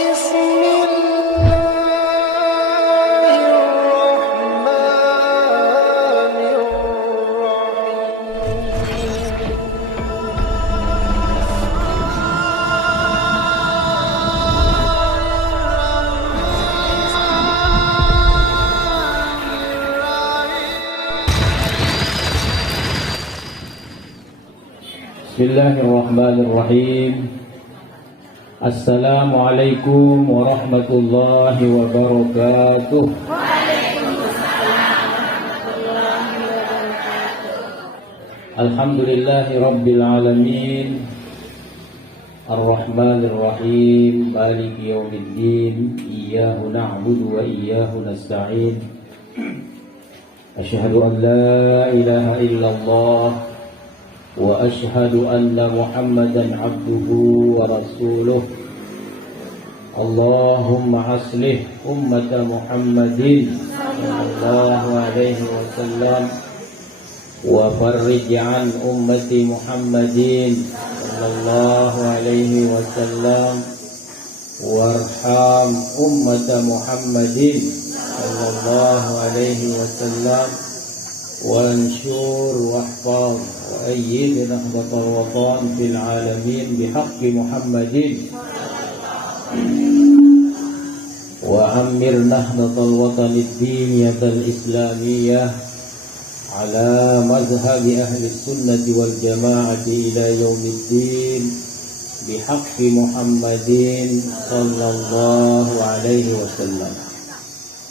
بسم الله الرحمن Bismillahirrahmanirrahim. Assalamualaikum warahmatullahi wabarakatuh. Alhamdulillahi rabbil alamin. Ar-Rahmanir-Rahim. Maliki yaumiddin. Iyyahu na'budu wa iyyahu nasta'in. Asyhadu an la ilaha illallah وأشهد أن محمدا عبده ورسوله اللهم أصلح أمة محمد صلى الله عليه وسلم وفرج عن أمة محمد صلى الله عليه وسلم وارحم أمة محمد صلى الله عليه وسلم وانشر واحفظ وأيد نهضة الوطن في العالمين بحق محمد وعمر نهضة الوطن الدينية الإسلامية على مذهب أهل السنة والجماعة إلى يوم الدين بحق محمد صلى الله عليه وسلم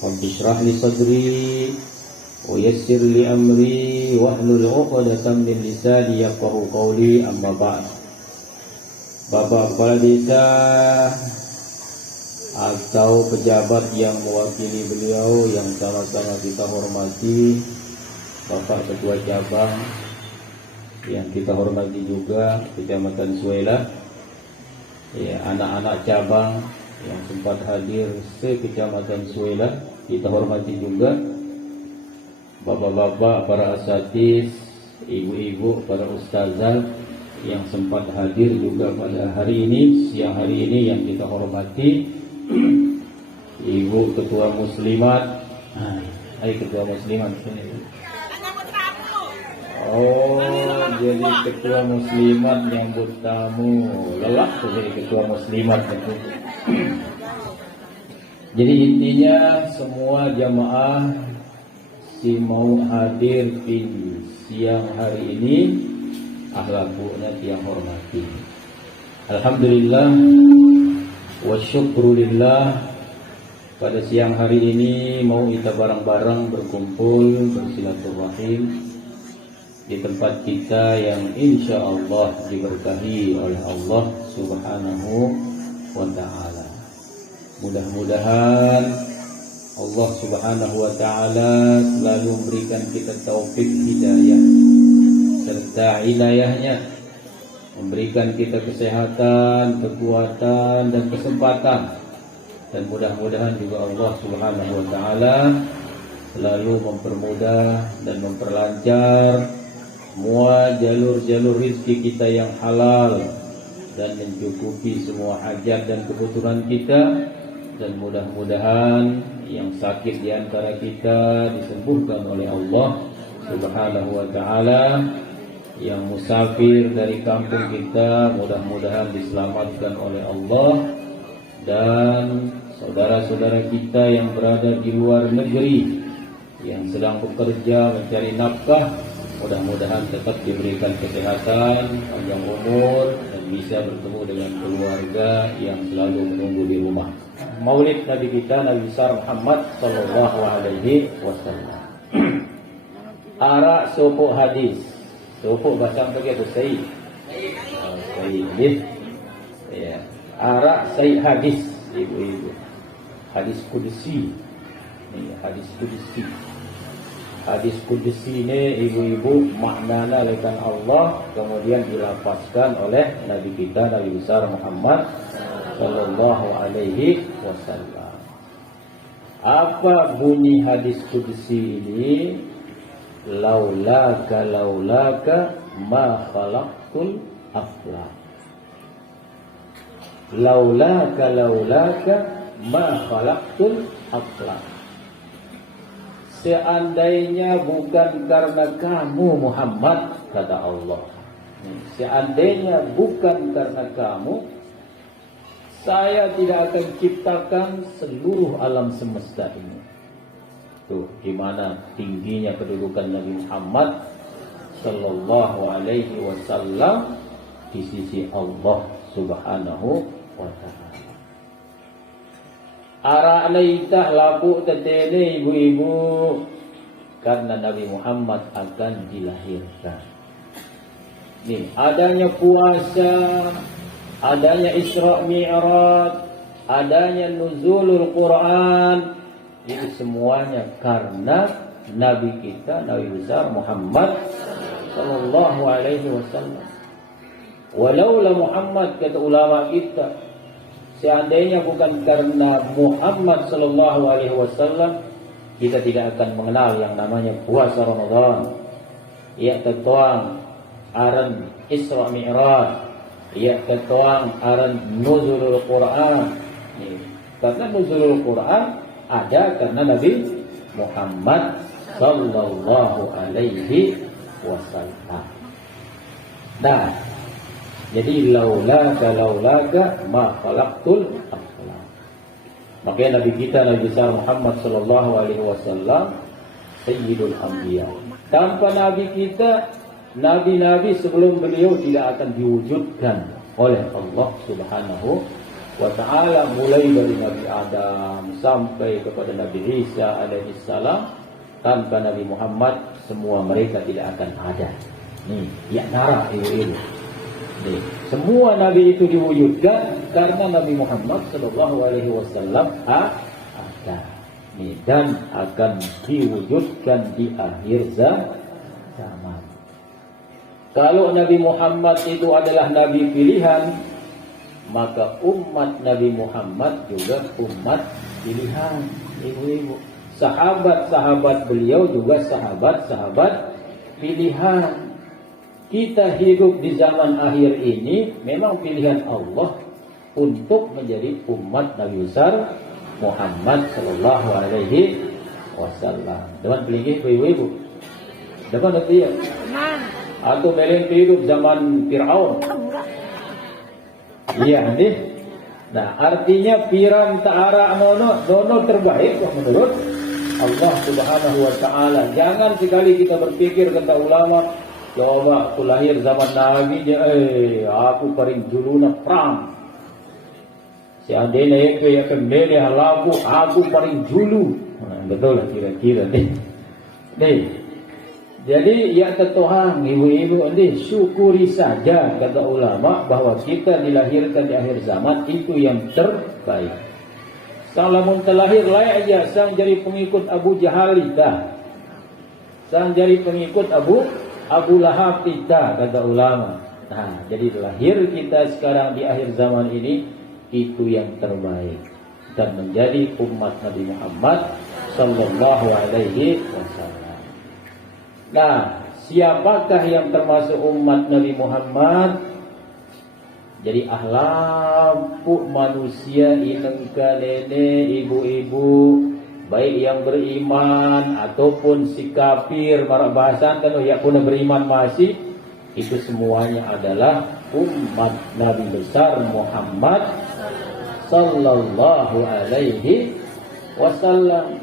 رب اشرح لي صدري ويسر لي أمري واحلل عقدة من lisani yafqahu qawli amma ba'd. Bapak Kepala Desa atau pejabat yang mewakili beliau yang sama-sama kita hormati, Bapak Ketua Cabang yang kita hormati juga Kecamatan Suela, ya, anak-anak cabang yang sempat hadir se-Kecamatan Suela kita hormati juga, bapak-bapak, para asatiz, ibu-ibu, para ustazah yang sempat hadir juga pada hari ini, siang hari ini yang kita hormati, Ibu Ketua Muslimat, Ketua Muslimat. Oh, jadi Ketua Muslimat nyambut tamu, lelak tuh jadi Ketua Muslimat itu. Jadi intinya semua jamaah si mau hadir di siang hari ini akhlaknya yang hormati. Alhamdulillah wa syukrulillah, pada siang hari ini mau kita bareng-bareng berkumpul bersilaturahim di tempat kita yang insya Allah diberkahi oleh Allah Subhanahu wa ta'ala. Mudah-mudahan Allah Subhanahu wa ta'ala selalu memberikan kita taufik hidayah serta hidayahnya, memberikan kita kesehatan, kekuatan dan kesempatan, dan mudah-mudahan juga Allah Subhanahu wa ta'ala selalu mempermudah dan memperlancar semua jalur-jalur rezeki kita yang halal dan mencukupi semua hajat dan kebutuhan kita. Dan mudah-mudahan yang sakit di antara kita disembuhkan oleh Allah Subhanahu wa ta'ala. Yang musafir dari kampung kita mudah-mudahan diselamatkan oleh Allah. Dan saudara-saudara kita yang berada di luar negeri yang sedang bekerja mencari nafkah, mudah-mudahan tetap diberikan kesehatan, panjang umur, dan bisa bertemu dengan keluarga yang selalu menunggu di rumah. Maulid Nabi kita, Nabi besar Muhammad sallallahu alaihi wasallam. Ara sopok hadis. Sopok bahasa pakai apa? Sayyid. Sayyid. Ya. Ara sayyid hadis, ibu-ibu. Hadis qudsi. Ini hadis qudsi. Hadis qudsi ini ibu-ibu maknanya oleh Allah, kemudian dilafazkan oleh Nabi kita, Nabi besar Muhammad sallallahu alaihi wasallam. Apa bunyi hadis qudsi ini? Laulaka ma khalaqtul aflaq. laulaka ma khalaqtul aflak. Seandainya bukan karena kamu Muhammad, kata Allah, seandainya bukan karena kamu, saya tidak akan ciptakan seluruh alam semesta ini. Tuh gimana tingginya kedudukan Nabi Muhammad sallallahu alaihi wasallam di sisi Allah Subhanahu wa ta'ala. Ara'laitah labu tetene ibu-ibu, karena Nabi Muhammad akan dilahirkan. Nih, adanya puasa, adanya Isra Mi'raj, adanya nuzulul Quran, itu semuanya karena Nabi kita, Nabi besar Muhammad sallallahu alaihi wasallam. Walaula Muhammad, kata ulama kita, seandainya bukan karena Muhammad sallallahu alaihi wasallam, kita tidak akan mengenal yang namanya puasa Ramadan. Ya ketuang aran Isra Mi'raj, ya ketuang aran nuzulul Quran. Karena nuzulul Quran ada karena Nabi Muhammad sallallahu alaihi wasallam. Nah, jadi laulaka ma khalaqtul aflak. Makanya Nabi kita, Nabi besar Muhammad sallallahu alaihi wasallam sayyidul anbiya. Tanpa Nabi kita, nabi-nabi sebelum beliau tidak akan diwujudkan oleh Allah Subhanahu wa ta'ala, mulai dari Nabi Adam sampai kepada Nabi Isa alaihi salam. Tanpa Nabi Muhammad semua mereka tidak akan ada. Nih, ya narah ibu-ibu. Semua nabi itu diwujudkan karena Nabi Muhammad sallallahu alaihi wasallam ada. Dan akan diwujudkan di akhir zaman. Kalau Nabi Muhammad itu adalah nabi pilihan, maka umat Nabi Muhammad juga umat pilihan, ibu-ibu. Sahabat-sahabat beliau juga sahabat-sahabat pilihan. Kita hidup di zaman akhir ini memang pilihan Allah untuk menjadi umat Nabi besar Muhammad sallallahu alaihi wasallam. Depan pelingkih ibu-ibu. Depan nanti ya. Atau meleng hidup zaman Fir'aun. Iya nih. Nah, artinya piran ta'ara nono terbaik menurut Allah Subhanahu wa ta'ala. Jangan sekali kita berpikir, kata ulama, coba aku lahir zaman Nabi dia, aku paling juluna perang. Seandainya itu ya kembali halaku, aku paling julu. Nah, betul lah kira-kira nih. Jadi ya ketuhan ibu-ibu ini syukuri saja, kata ulama, bahwa kita dilahirkan di akhir zaman itu yang terbaik. Salamun terlahir layak aja sang jadi pengikut Abu Jahal kita, sang jadi pengikut Abu Lahab kita, kata ulama. Nah, jadi lahir kita sekarang di akhir zaman ini itu yang terbaik dan menjadi umat Nabi Muhammad sallallahu alaihi wasallam. Nah, siapakah yang termasuk umat Nabi Muhammad? Jadi ahlaku manusia inengka nenek ibu-ibu, baik yang beriman ataupun si kafir, marah bahasan kan ya pun beriman masih, itu semuanya adalah umat Nabi besar Muhammad sallallahu alaihi wasallam.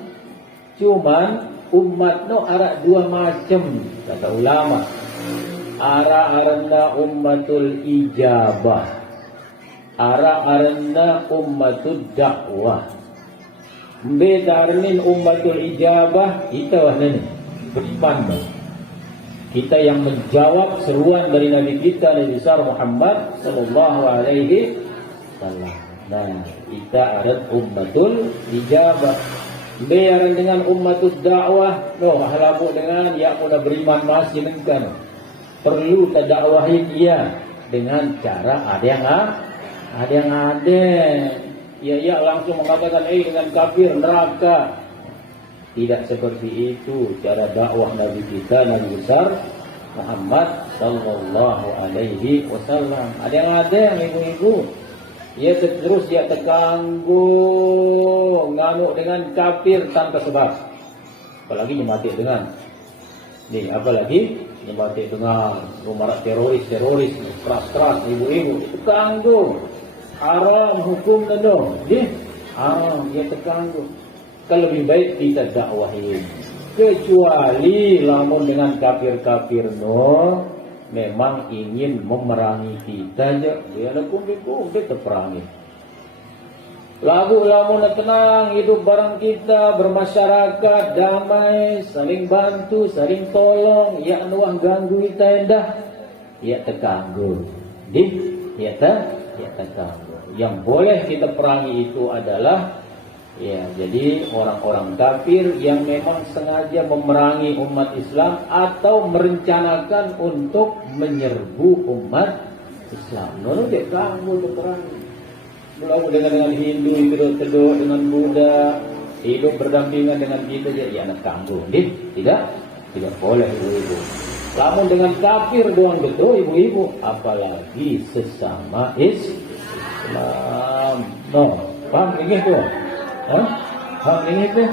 Cuman umat no ada dua macam, kata ulama. Ara-arana ummatul ijabah, ara-arana ummatul dakwah. Bedarin ummatul ijabah kita nih beriman. Kita yang menjawab seruan dari Nabi kita, Nabi besar Muhammad sallallahu alaihi wasallam. Nah, kita ada ummatul ijabah. Bedarin dengan ummatul dakwah, halabu dengan ya udah beriman masih nengkan. Perlu tadakwahin ia dengan cara ada yang ya langsung mengatakan dengan kafir neraka. Tidak seperti itu cara dakwah Nabi kita, Nabi besar Muhammad sallallahu alaihi wasallam. Ada yang ibu-ibu. ia terus ia terganggu ngamuk dengan kafir tanpa sebab. Apalagi nyemati dengan apalagi nyemati dengan rumah teroris, keras, ibu-ibu itu terganggu. Haram hukum dong. Haram ia terganggu. Kalau lebih baik kita dakwahin. Kecuali lamun dengan kafir-kafir memang ingin memerangi kita aja, dia lakum dia terperangi. Lagu lamun tenang hidup barang kita bermasyarakat damai, saling bantu, saling tolong, ya nuah ganggu kita endah, ya terganggu. Ya terganggu. Yang boleh kita perangi itu adalah jadi orang-orang kafir yang memang sengaja memerangi umat Islam atau merencanakan untuk menyerbu umat Islam. Dia ganggu peperangi. Lalu dengan Hindu itu teduh dengan Buddha hidup berdampingan dengan kita ya anak ganggu. Tidak boleh ibu-ibu. Namun dengan kafir doang betul ibu-ibu, apalagi sesama Islam. Paham ini tuh? Paham ini tuh?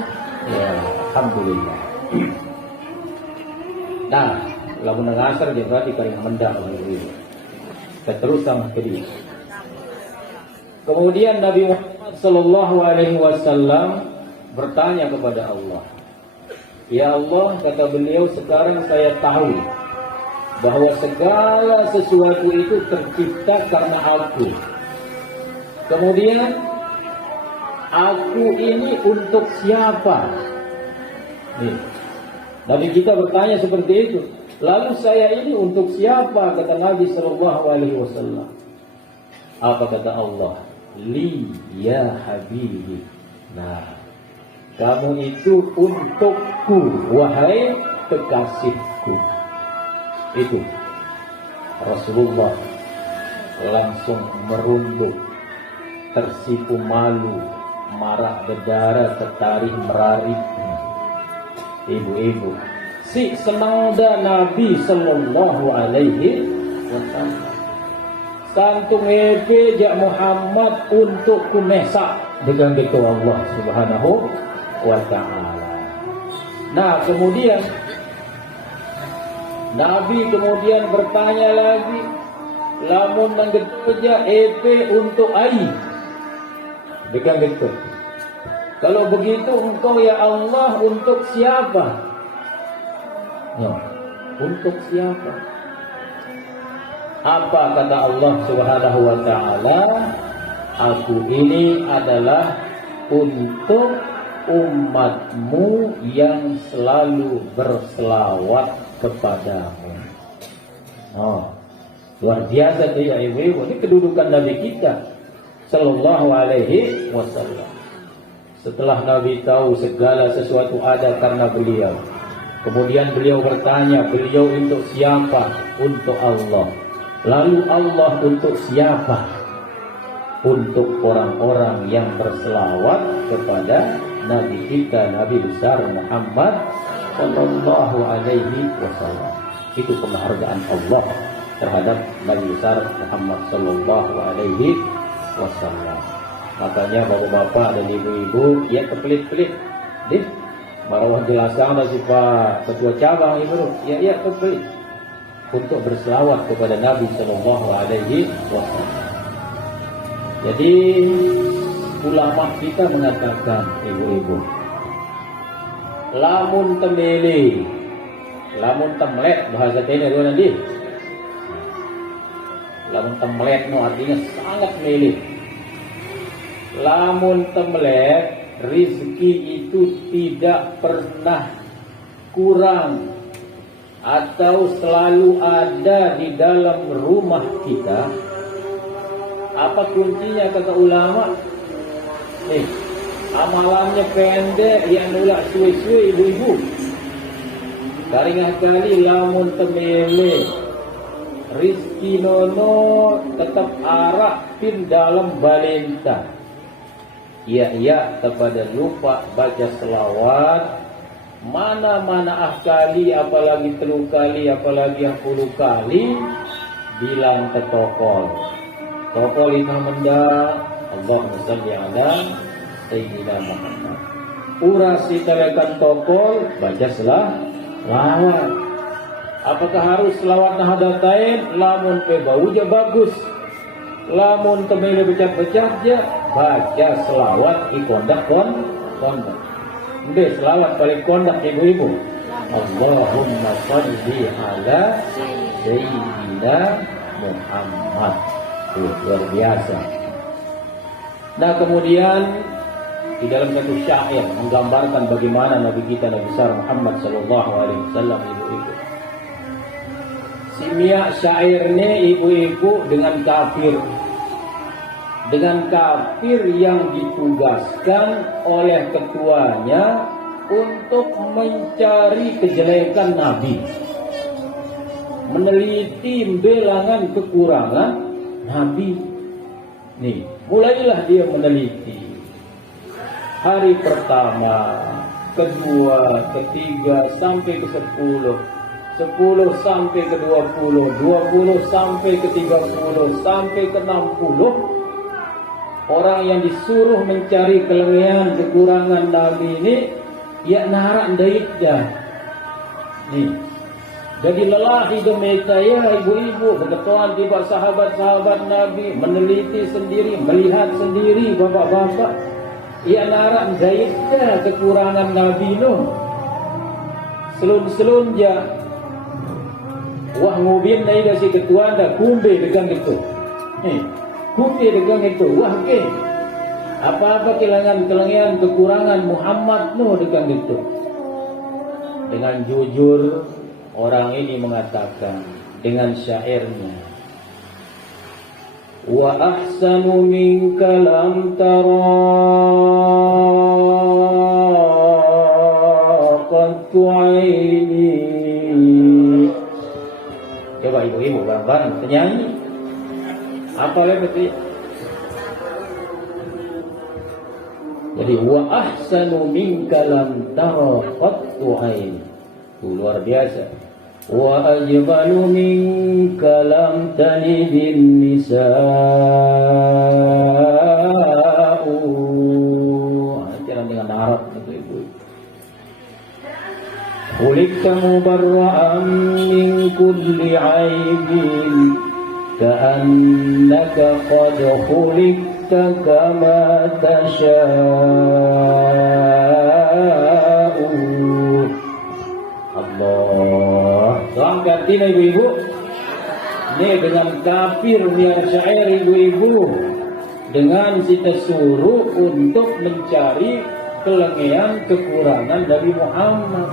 Ya, alhamdulillah. Nah, lamun ngasar dia berarti paling mendak ibu-ibu. Terus sama kedua. Kemudian Nabi Muhammad sallallahu alaihi wasallam bertanya kepada Allah. Ya Allah, kata beliau, sekarang saya tahu bahwa segala sesuatu itu tercipta karena aku. Kemudian aku ini untuk siapa? Nabi kita bertanya seperti itu. Lalu saya ini untuk siapa? Kata Nabi sallallahu alaihi wasallam. Apa kata Allah? Li ya habibi. Nah, kamu itu untukku, wahai kekasihku. Itu Rasulullah langsung merunduk, tersipu malu, marah berdarah, tertarik merarik. Ibu-ibu, si senang dah Nabi sallallahu alaihi wasallam. Santung ebe jak Muhammad untuk kumesak dengan betul Allah Subhanahu wa ta'ala. Nah, kemudian Nabi kemudian bertanya lagi, lamun nanggeja ebe untuk ai. Dengan betul. Kalau begitu engkau ya Allah untuk siapa? Ya, untuk siapa? Apa kata Allah Subhanahu wa ta'ala? Aku ini adalah untuk umatmu yang selalu berselawat kepadamu. Luar biasa tidak ibu-ibu. Ini kedudukan Nabi kita sallallahu alaihi wasallam. Setelah Nabi tahu segala sesuatu ada karena beliau, kemudian beliau bertanya, beliau untuk siapa? Untuk Allah. Lalu Allah untuk siapa? Untuk orang-orang yang berselawat kepada Nabi kita, Nabi besar Muhammad sallallahu alaihi wasallam. Itu penghargaan Allah terhadap Nabi besar Muhammad sallallahu alaihi wasallam. Makanya bapak-bapak dan ibu-ibu, ya kepelit-pelit. Baru jelaskan ada si Pak Ketua Cabang ibu, ya kepelit untuk berselawat kepada Nabi sallallahu alaihi wasallam. Jadi ulama kita mengatakan ibu-ibu, lamun temele, lamun temlet bahasa ini dulu nanti. Lamun temlet artinya sangat mele. Lamun temlet, rizki itu tidak pernah kurang atau selalu ada di dalam rumah kita. Apa kuncinya kata ulama? Amalannya pendek yang nolak suwe-suwe ibu-ibu. Karingah kali lamun temele, rizki nono tetap arak pin dalam balenta. Ya kepada lupa baca selawat. Mana-mana kali, apalagi 3 kali, apalagi yang 10 kali, bilang ke tokol. Toko lima menda Allahumma salli ala Sayyidina Muhammad. Urasi telekan tokol baca selawat. Apakah harus selawat nahadatain? Lamun pe baunya bagus, lamun temene becak-becak je baca selawat di kondak kondak. Nde selawat paling kondak ibu-ibu. Allahumma salli ala Sayyidina Muhammad. Luar biasa. Nah kemudian di dalam satu syair menggambarkan bagaimana Nabi kita Nabi besar Muhammad sallallahu alaihi wasallam ibu-ibu. Simia syairnya ibu-ibu dengan kafir yang ditugaskan oleh ketuanya untuk mencari kejelekan Nabi, meneliti bilangan kekurangan Nabi. Nih, mulailah dia meneliti. Hari pertama, kedua, ketiga, sampai ke 10 sampai ke 20 sampai ke 30 sampai ke 60. Orang yang disuruh mencari kelemahan kekurangan Nabi ini ya narak daiknya. Nih, jadi lelaki demeta ya ibu-ibu kebetulan tiba sahabat-sahabat Nabi meneliti sendiri, melihat sendiri bapak-bapak. Ya narak daiknya kekurangan Nabi no. Selun-selun ja wah ngubin na ida si ketua anda kumbe degang itu. Kumbe degang itu. Wah ke apa-apa kelangan kekurangan Muhammad no degang itu. Dengan jujur orang ini mengatakan dengan syairnya, wa ahsanu minka lam tara qattu aini. Coba ibu-ibu bareng-bareng nyanyi. Apa lagi? Jadi wa ahsanu minka lam tara qattu aini. Luar biasa. Wa ajmalu minka lam talidin nisa'u. Jalan dengan Arab ibu-ibu. Khuliqta mubarra'an min kulli 'aibin ka'annaka qad khuliqta kama tasha'u. Allah. Angkat ini ibu-ibu. Ini dengan kafir biar syair ibu-ibu. Dengan kita suruh untuk mencari kelengean kekurangan Nabi Muhammad.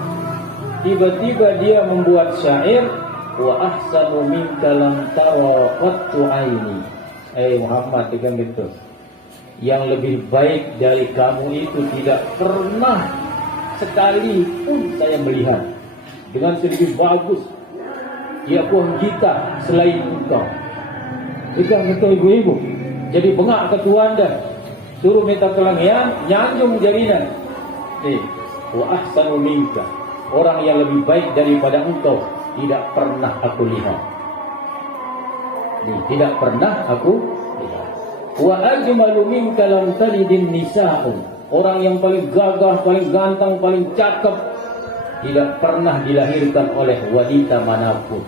Tiba-tiba dia membuat syair wa ahsanu minka lam tara qattu aini. Muhammad dengan itu. Yang lebih baik dari kamu itu tidak pernah sekalipun saya melihat. Dengan sedikit bagus ya pun kita selain engkau. Dengan itu ibu-ibu. Jadi bengak ketua anda suruh minta kelangian nyanjung jarinan. Wa ahsanu minka, orang yang lebih baik daripada engkau tidak pernah aku lihat. Tidak pernah aku lihat. Wa ajmalu minka lam talidin nisa'u, orang yang paling gagah, paling ganteng, paling cakep tidak pernah dilahirkan oleh wanita manapun.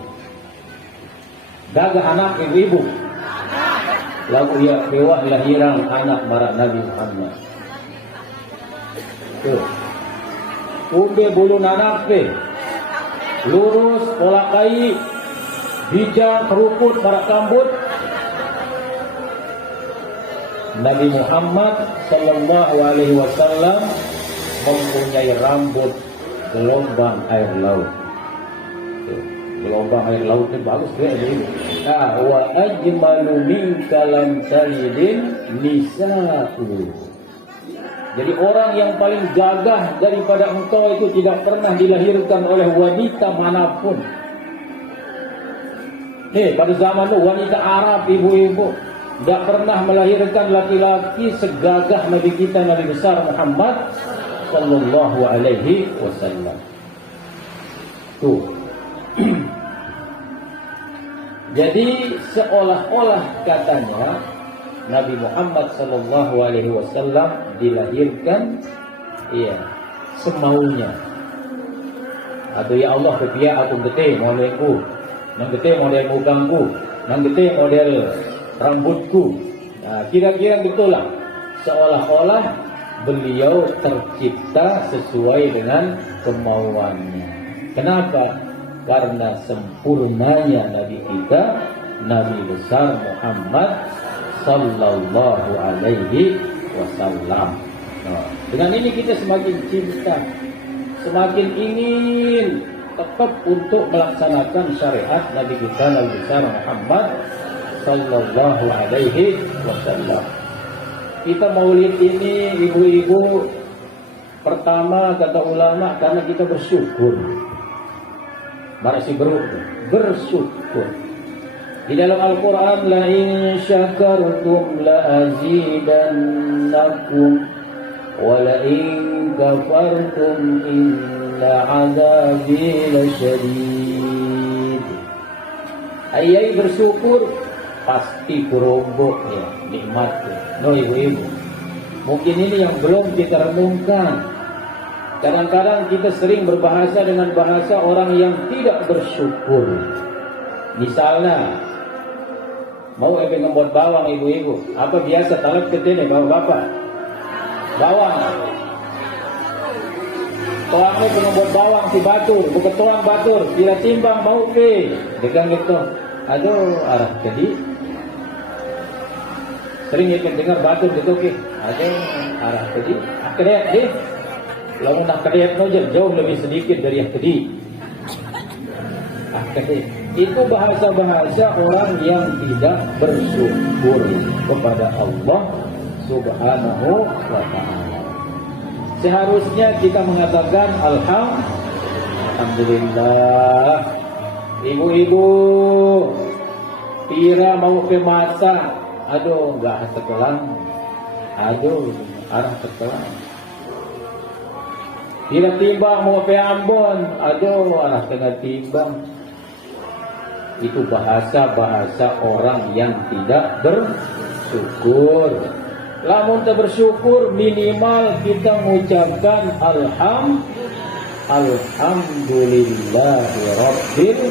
Gagah anak ibu-ibu. Lalu ya bewah lahiran anak marak Nabi Muhammad. Tuh. Umbe bulu nanak pe. Lurus, pola kai, bijak, keruput, marak kambut. Nabi Muhammad sallallahu alaihi wasallam mempunyai rambut gelombang air laut. Gelombang air laut ini bagus ya ini. Wa ajmalu minka lam talidin nisa'u. Jadi orang yang paling gagah daripada engkau itu tidak pernah dilahirkan oleh wanita manapun. Pada zaman itu wanita Arab ibu-ibu tidak pernah melahirkan laki-laki segagah Nabi kita Nabi besar Muhammad sallallahu alaihi wasallam. Tuh. Jadi seolah-olah katanya Nabi Muhammad sallallahu alaihi wasallam dilahirkan semaunya. Atau ya Allah kepiak aku gede modelku, nang gede model mukangku, nang gede model rambutku. Nah, kira-kira gitulah. Seolah-olah beliau tercipta sesuai dengan kemauannya. Kenapa? Karena sempurnanya Nabi kita, Nabi besar Muhammad sallallahu alaihi wasallam. Nah, dengan ini kita semakin cinta, semakin ingin tetap untuk melaksanakan syariat Nabi kita, Nabi besar Muhammad sallallahu alaihi wasallam. Kita maulid ini, ibu-ibu, pertama kata ulama karena kita bersyukur. Marasi bersyukur. Di dalam Al-Quran, la in syakartum la azidannakum wa la in kafartum inna azabi lasyadid. Ayai bersyukur pasti kurombok ya nikmatnya. No ibu-ibu, mungkin ini yang belum kita renungkan. Kadang-kadang kita sering berbahasa dengan bahasa orang yang tidak bersyukur. Misalnya, mau membuat bawang ibu-ibu, apa biasa talak ketene bawa bapak? Bawang. Tuangnya membuat bawang si batur, bukan tuang batur, kira timbang mau ke, degang gitu. Aduh, arah jadi. Sering ya dengar batur gitu ke, aduh, arah jadi. Akhirnya deh. Lalu nak kalian nojen jauh lebih sedikit dari yang tadi. Itu bahasa-bahasa orang yang tidak bersyukur kepada Allah Subhanahu wa ta'ala. Seharusnya kita mengatakan Alhamdulillah. Ibu-ibu, Tira mau ke masak, aduh enggak sekelang, aduh arah sekelang. Tidak timbang mau pe Ambon, aduh arah tengah timbang. Itu bahasa-bahasa orang yang tidak bersyukur. Lamun tak bersyukur, minimal kita mengucapkan Alhamdulillahirabbil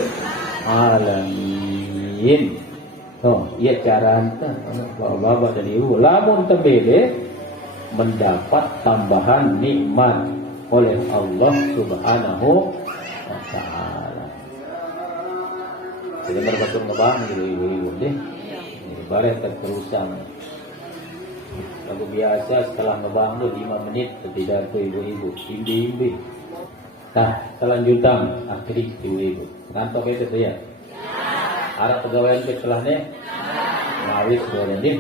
alamin. Oh, iya cara anta, bapak dan ibu. Lamun tebele mendapat tambahan nikmat oleh Allah Subhanahu wa ta'ala. Jadi berbatur ngebang gitu ibu-ibu deh. Ini balik terusan. Lagu biasa setelah ngebang tuh 5 menit tidak tuh ibu-ibu. Imbi-imbi. Nah, selanjutan akhiri ibu-ibu. Ngantok itu tuh ya. Arah pegawai ke setelahnya. Mawis boleh nih.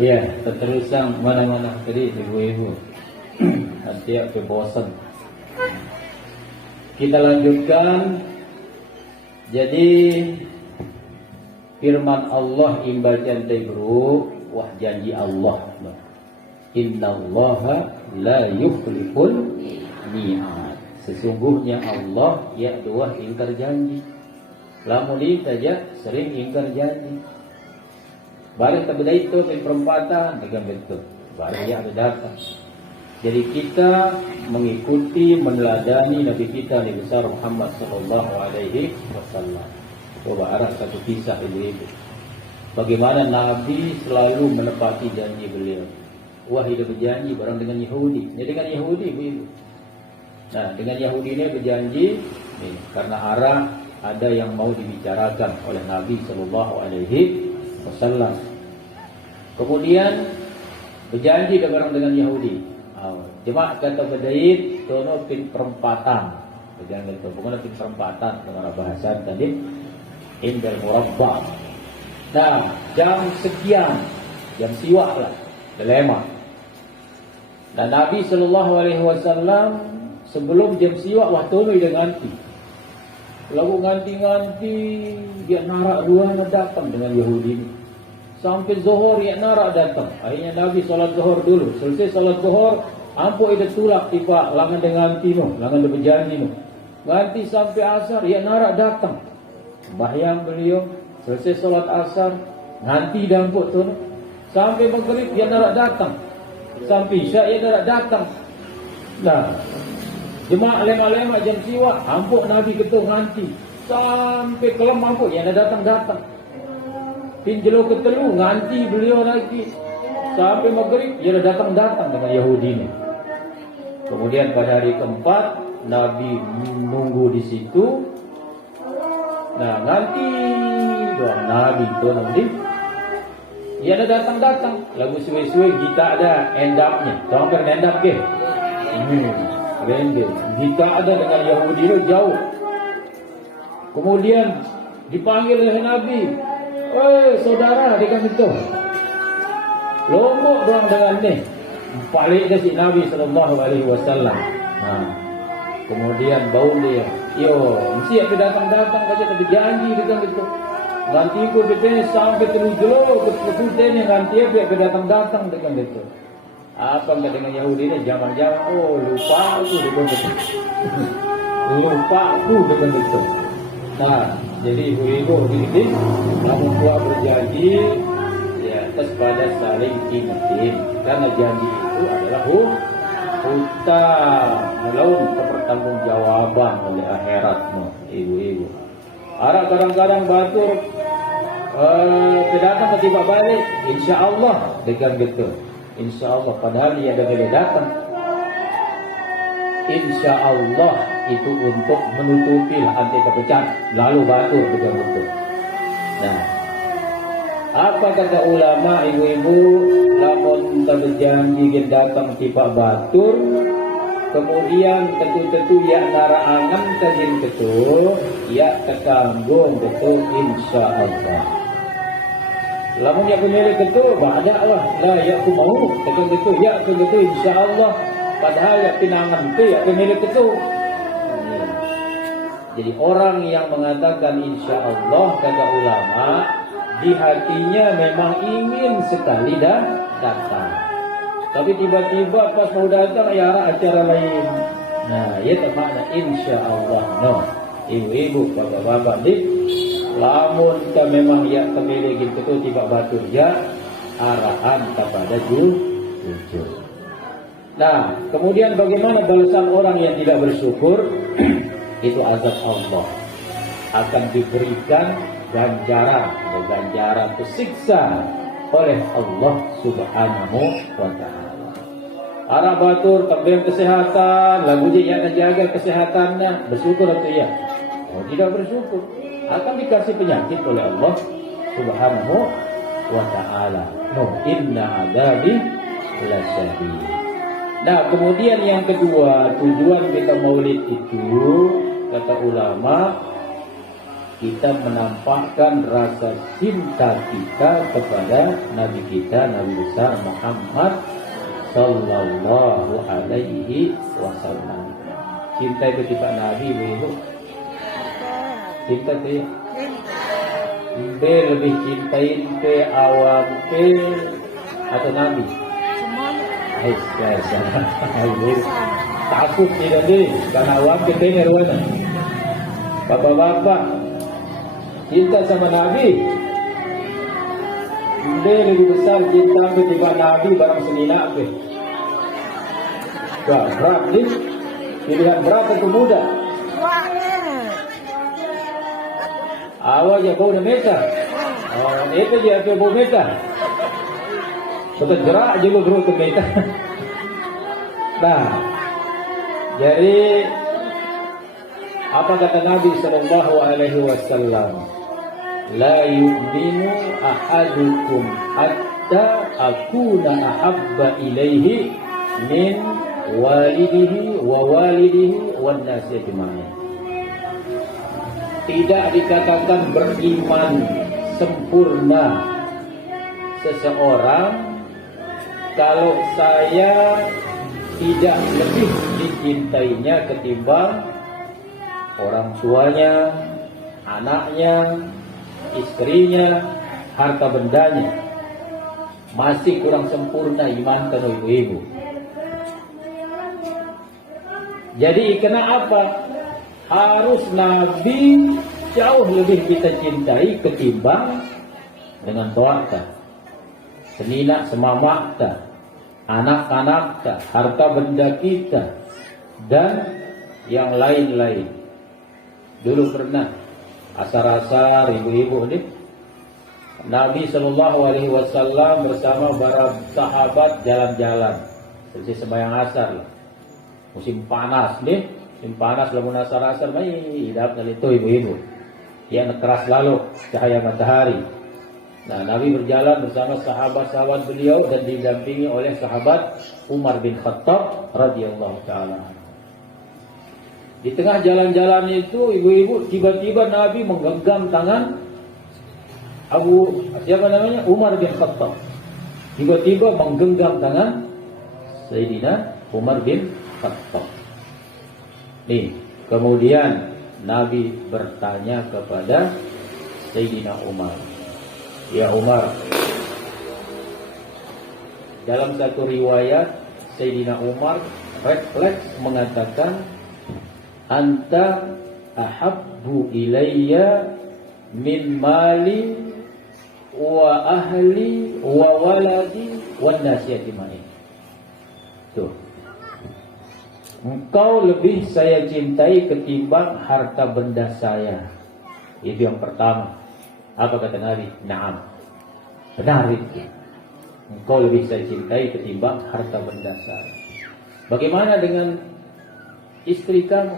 Ya, terusan mana-mana tadi ibu-ibu. Nanti aku bosan. Kita lanjutkan. Jadi firman Allah imbacan bro, wah janji Allah. Innallaha la yukhliful mi'ad. Sesungguhnya Allah ya dua ingkar janji. Lamun saja sering ingkar janji. Barang terbeda itu di perempatan dengan bentuk barang yang ada datang. Jadi kita mengikuti meneladani Nabi kita Nabi besar Muhammad sallallahu alaihi wasallam. Coba arah satu kisah ini. Bagaimana Nabi selalu menepati janji beliau. Wah hidup berjanji barang dengan Yahudi. Ini dengan Yahudi begitu. Nah dengan Yahudi ini berjanji nih, karena arah ada yang mau dibicarakan oleh Nabi sallallahu alaihi wasallam. Kemudian berjanji dengan Yahudi. Jemaah kata berdait tono pin perempatan. Jangan itu bukan pin perempatan dengan bahasa tadi indal murabba. Nah, jam sekian, jam siwak lah, dilema. Dan Nabi sallallahu alaihi wasallam sebelum jam siwak waktu itu ganti. Lalu ganti-ganti dia narak dua datang dengan Yahudi ini. Sampai zuhur ya narak datang. Akhirnya Nabi salat zuhur dulu. Selesai salat zuhur, ampo itu tulak tiba langan dengan tino, langan berjanji no. Nganti sampai asar, ya narak datang. Bahyang beliau, selesai sholat asar, nganti dampuk tu. Sampai maghrib, ya narak datang. Sampai isya, ya narak datang. Nah, jemaah lema-lema jam siwa, hampuk Nabi ketuk nganti. Sampai kelam hampuk, ya nak datang-datang. Pinjelo ketelu, nganti beliau lagi. Sampai maghrib, ya dah datang-datang dengan Yahudi ni. Kemudian pada hari keempat, Nabi menunggu di situ. Nah, nanti doang Nabi tu nanti. Ya dah datang-datang. Lagu suwe-suwe kita ada end up-nya. Tuan kan end up ke? Kita ada dengan Yahudi tu jauh. Kemudian dipanggil oleh Nabi. Saudara, dia kan itu. Lombok doang dengan ni. Balik ke si Nabi SAW. Nah, kemudian bau dia. Yo, mesti aku datang-datang saja tapi janji dengan itu. Nanti aku betulnya sampai terujung ke nanti aku datang-datang dengan itu. Apa enggak dengan Yahudi ini? Jangan-jangan, lupa aku dengan itu. Lupa aku dengan itu. Nah, jadi ibu-ibu ini namun tua berjanji ya atas pada saling ingatin. Karena janji itu adalah hutang melawan kepertanggungjawaban oleh akhiratmu, ibu-ibu. Ara kadang-kadang batur datang tiba balik, insya Allah dengan gitu. Insya Allah padahal dia ada boleh datang. Insya Allah itu untuk menutupi anti kepecah lalu batur dengan betul. Nah, apa kata ulama ibu-ibu, lamun terjanji datang tiba batur, kemudian tentu-tentu ya naraangan kajin betul, ya ketanggung betul insya Allah. Lamun ya pemilik betul, banyak lah ya aku mau, betul ya aku betul insya Allah. Padahal ya pinangan itu ya pemilik itu. Jadi orang yang mengatakan insya Allah kata ulama, di hatinya memang ingin sekali datang. Tapi tiba-tiba pas mau datang ya ada acara lain. Nah, ya makna insya Allah. No, ibu-ibu, bapak-bapak, lamun ka memang ya pemilik itu tiba batur ya arahan kepada jujur. Nah, kemudian bagaimana balasan orang yang tidak bersyukur? Itu azab Allah. Akan diberikan ganjaran tersiksa oleh Allah Subhanahu wa ta'ala. Arah batur, tambah kesehatan, lagu dia yang jaga kesehatannya, bersyukur atau ya? Tidak bersyukur, akan dikasih penyakit oleh Allah Subhanahu wa ta'ala. Inna adabi lasyadid. Nah, kemudian yang kedua, tujuan kita maulid itu, kata ulama, kita menampakkan rasa cinta kita kepada Nabi kita, Nabi besar Muhammad Sallallahu Alaihi Wasallam. Cinta itu tipe Nabi, ibu. Cinta itu lebih cintain awam atau Nabi. Takut tidak deh, karena awam kita ini ruana. Bapak-bapak cinta sama Nabi, dia lebih besar cinta ketimbang Nabi barang senina ke. Berat nih, pilihan berat atau muda. Awal ya bau meta, itu dia bau meta. Betul gerak je lu bro ke meta. Nah, jadi apa kata Nabi Sallallahu Alaihi Wasallam? La yu'minu ahadukum hatta akuna ahabba ilaihi min walidihi wa walidihi wan nasi ajma'in. Tidak dikatakan beriman sempurna seseorang kalau saya tidak lebih dicintainya ketimbang orang tuanya, anaknya, istrinya, harta bendanya. Masih kurang sempurna iman kanu ibu-ibu. Jadi kenapa? harus Nabi jauh lebih kita cintai ketimbang dengan tuata, senina semamakta, anak-anakta, harta benda kita, dan yang lain-lain. Dulu pernah asar-asar ibu-ibu nih, Nabi SAW bersama para sahabat jalan-jalan, seperti sembahyang asar, musim panas nih, musim panas lamun asar-asar, hidap itu ibu-ibu, yang keras lalu cahaya matahari. Nah, Nabi berjalan bersama sahabat-sahabat beliau dan didampingi oleh sahabat Umar bin Khattab radhiyallahu taala. Di tengah jalan-jalan itu, ibu-ibu, tiba-tiba Nabi menggenggam tangan Umar bin Khattab. Tiba-tiba menggenggam tangan Sayyidina Umar bin Khattab. Nih, kemudian Nabi bertanya kepada Sayyidina Umar, "Ya Umar." Dalam satu riwayat Sayyidina Umar refleks mengatakan, "Anta ahabbu ilayya min mali wa ahli wa waladi wan nasiyati ma'i." Tuh. Engkau lebih saya cintai ketimbang harta benda saya. Itu yang pertama. Apa kata Nabi? Naam. Benar itu. Engkau lebih saya cintai ketimbang harta benda saya. Bagaimana dengan istri kamu?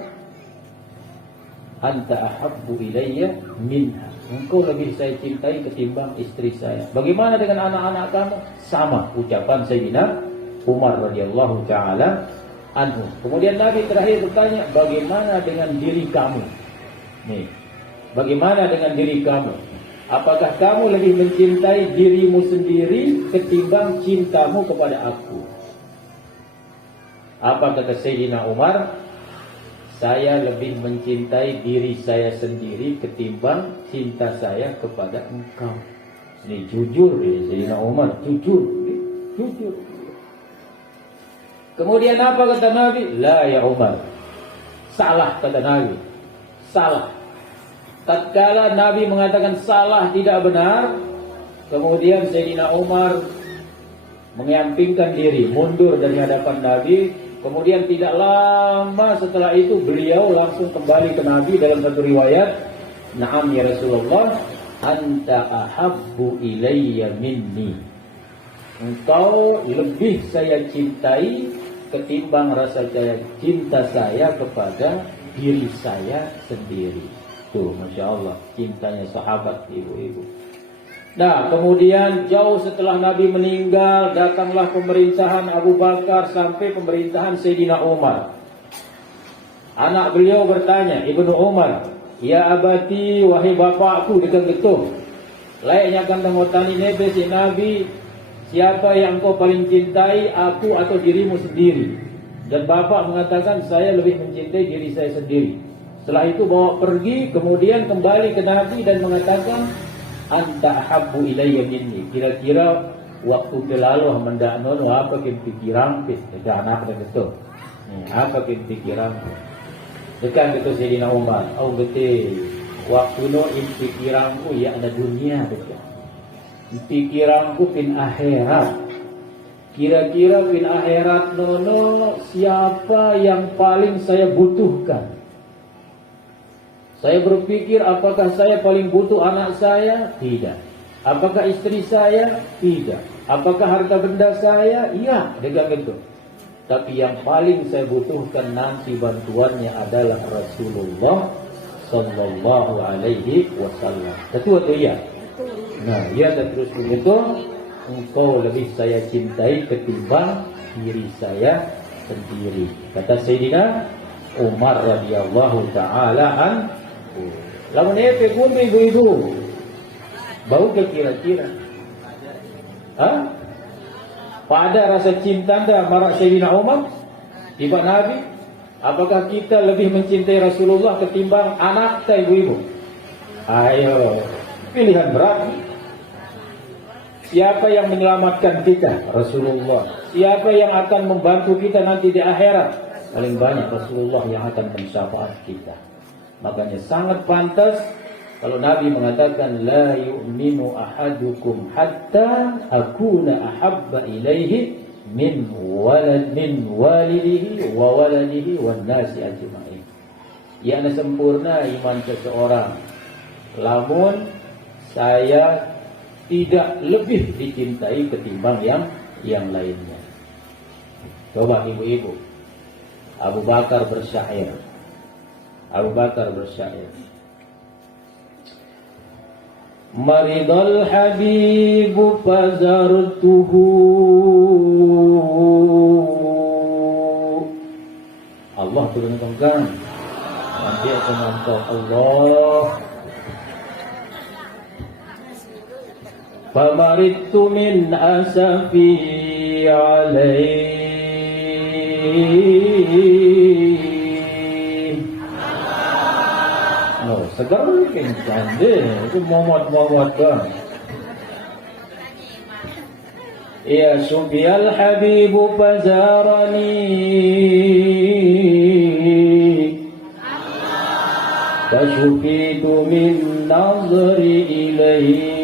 Anta ahabbu ilayya minha. Engkau lebih saya cintai ketimbang istri saya. Bagaimana dengan anak-anak kamu? Sama ucapan Sayyidina Umar radhiyallahu taala anhu. Kemudian Nabi terakhir bertanya, bagaimana dengan diri kamu? Nih, bagaimana dengan diri kamu? Apakah kamu lebih mencintai dirimu sendiri ketimbang cintamu kepada aku? Apa kata Sayyidina Umar? Saya lebih mencintai diri saya sendiri ketimbang cinta saya kepada engkau. Ini jujur, Sayyidina Umar, jujur. Kemudian apa kata Nabi? La ya Umar. Salah kata Nabi. Salah. Tatkala Nabi mengatakan salah, tidak benar, kemudian Sayyidina Umar menyampingkan diri, mundur dari hadapan Nabi. Kemudian tidak lama setelah itu beliau langsung kembali ke Nabi dalam satu riwayat, "Na'am ya Rasulullah, anta ahabbu ilayya minni." Engkau lebih saya cintai ketimbang rasa cinta saya kepada diri saya sendiri. Tuh, Masya Allah, cintanya sahabat ibu-ibu. Nah, kemudian jauh setelah Nabi meninggal, datanglah pemerintahan Abu Bakar sampai pemerintahan Sayyidina Umar. Anak beliau bertanya, Ibnu Umar, "Ya abati, wahai bapakku," dekat-dekat. Layaknya kan tangotani nebe si Nabi, siapa yang engkau paling cintai, aku atau dirimu sendiri? Dan bapak mengatakan, saya lebih mencintai diri saya sendiri. Setelah itu bawa pergi, kemudian kembali ke Nabi dan mengatakan, "Anta ahabbu ilayya minni." Kira-kira waktu kelalu mendak nono apa ke pikiran ke anak betul. Apa ke pikiran? Dekan betul Sayyidina Umar. Oh betul. Waktu no pikiranku ya ada dunia betul. Pikiranku pin akhirat. Kira-kira pin akhirat nono siapa yang paling saya butuhkan? Saya berpikir, apakah saya paling butuh anak saya? Tidak. Apakah istri saya? Tidak. Apakah harta benda saya? Iya, dengan itu. Tapi yang paling saya butuhkan nanti bantuannya adalah Rasulullah Sallallahu Alaihi Wasallam. Betul atau iya? Nah, ya dan terus begitu, engkau lebih saya cintai ketimbang diri saya sendiri. Kata Sayyidina Umar radhiyallahu taala an. Lamun epe pun ibu-ibu bau ke kira-kira pada rasa cinta anda marah Sayyidina Umar tiba Nabi. Apakah kita lebih mencintai Rasulullah ketimbang anak kita ibu-ibu? Ayo, pilihan berat. Siapa yang menyelamatkan kita? Rasulullah. Siapa yang akan membantu kita nanti di akhirat? Paling banyak Rasulullah yang akan mensyafaat kita. Makanya sangat pantas kalau Nabi mengatakan la yu'minu ahadukum hatta akuna ahabba ilaihi min walidihi wa waladihi wan nasi ajma'in. Yang sempurna iman seseorang lamun saya tidak lebih dicintai ketimbang yang lainnya. Coba ibu-ibu, Abu Bakar bersyair. Maridal habibu fazartuhu. Allah turunkan. Nanti akan nonton Allah. Famaridtu min asafi alaihi. Oh, segar kencang deh. Itu muat-muat kan. Ya subiyal habibu fazarani. Fashufitu min nazri ilaihi.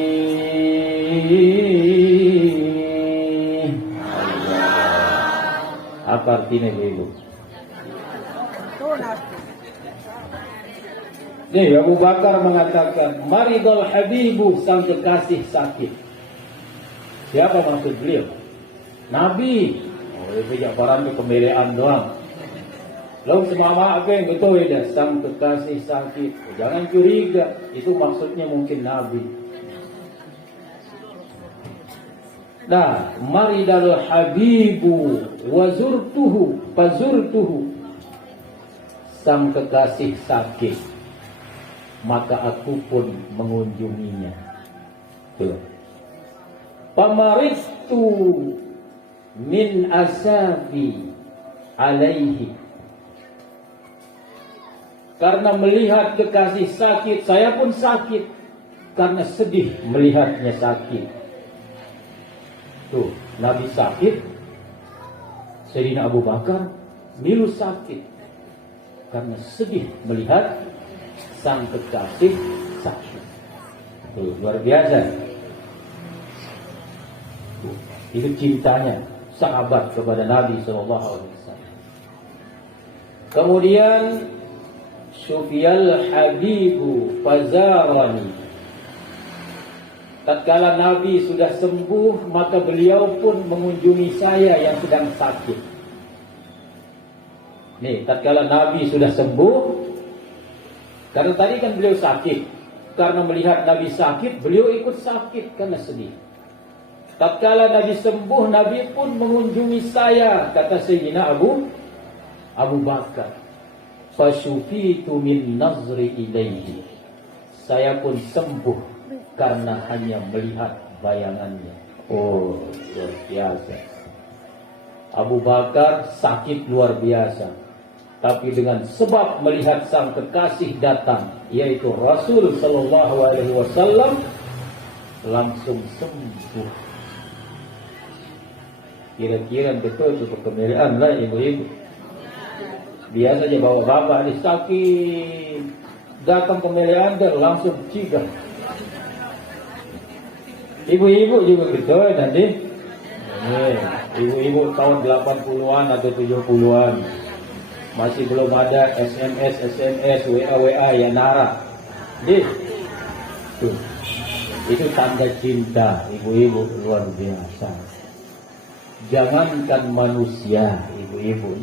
Apa artinya itu? Nih Abu Bakar mengatakan maridul habibu, sang kekasih sakit. Siapa maksud beliau? Nabi. Oh, itu jawaban kemeriaan doang. Lalu semama apa yang betul ya, sang kekasih sakit. Jangan curiga, itu maksudnya mungkin Nabi. Nah, maridal habibu wazurtuhu fazurtuhu, sang kekasih sakit, maka aku pun mengunjunginya. Tuh. Pamaristu min asafi alaihi. Karena melihat kekasih sakit, saya pun sakit. Karena sedih melihatnya sakit. Tuh, Nabi sakit, Sayyidina Abu Bakar milu sakit karena sedih melihat sang kekasih sakit. Tuh, luar biasa. Tuh, itu cintanya sahabat kepada Nabi SAW. Kemudian Sufyal Habibu Fazarani. Tatkala Nabi sudah sembuh, maka beliau pun mengunjungi saya yang sedang sakit. Nih, tatkala Nabi sudah sembuh, karena tadi kan beliau sakit. Karena melihat Nabi sakit, beliau ikut sakit karena sedih. Tatkala Nabi sembuh, Nabi pun mengunjungi saya, kata Sayyidina Abu Bakar. Fasyufitu min nazri ilaihi. Saya pun sembuh karena hanya melihat bayangannya. Oh, luar biasa. Abu Bakar sakit luar biasa, tapi dengan sebab melihat sang kekasih datang, yaitu Rasul Sallallahu Alaihi Wasallam, langsung sembuh. Kira-kira betul itu kemeriaan lah ibu-ibu. Biasanya bawa bapak ini sakit, datang kemeriaan dan langsung cigah. Ibu-ibu juga gitu nanti. Ibu-ibu tahun 80-an atau 70-an masih belum ada SMS, WA ya nara. Tuh. Itu tanda cinta ibu-ibu luar biasa. Jangankan manusia, ibu-ibu.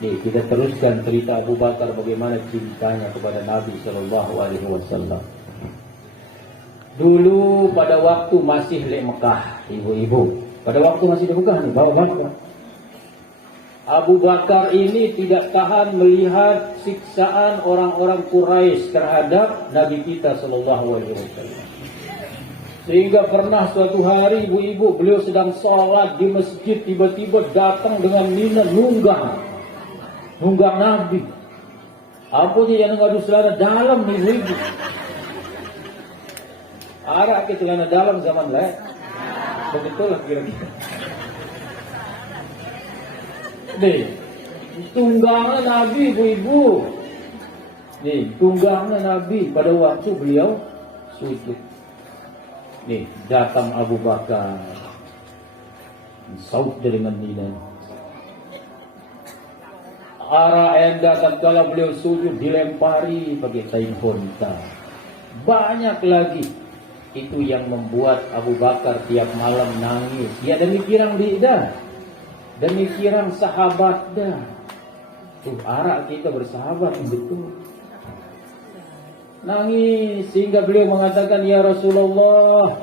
Nih, kita teruskan cerita Abu Bakar bagaimana cintanya kepada Nabi Shallallahu Alaihi Wasallam. Dulu pada waktu masih di Mekah, ibu-ibu. Pada waktu masih di Mekah nih, bapak. Abu Bakar ini tidak tahan melihat siksaan orang-orang Quraisy terhadap Nabi kita Sallallahu Alaihi Wasallam. Sehingga pernah suatu hari ibu-ibu beliau sedang sholat di masjid, tiba-tiba datang dengan nunggang Nabi. Ampunnya yang ngadu celana dalam ibu-ibu. Arah ke celana dalam zaman lain. Begitu lah kira-kira. Nih, tunggangan Nabi ibu-ibu. Nih, tunggangnya Nabi pada waktu beliau sujud. Nih, datang Abu Bakar. Saud dengan Nina. Arah enda tatkala beliau sujud dilempari pakai kain honta. Banyak lagi. Itu yang membuat Abu Bakar tiap malam nangis. Ya demikian dia. Demikian sahabat dah. Tuh arah kita bersahabat betul. Nangis sehingga beliau mengatakan, ya Rasulullah,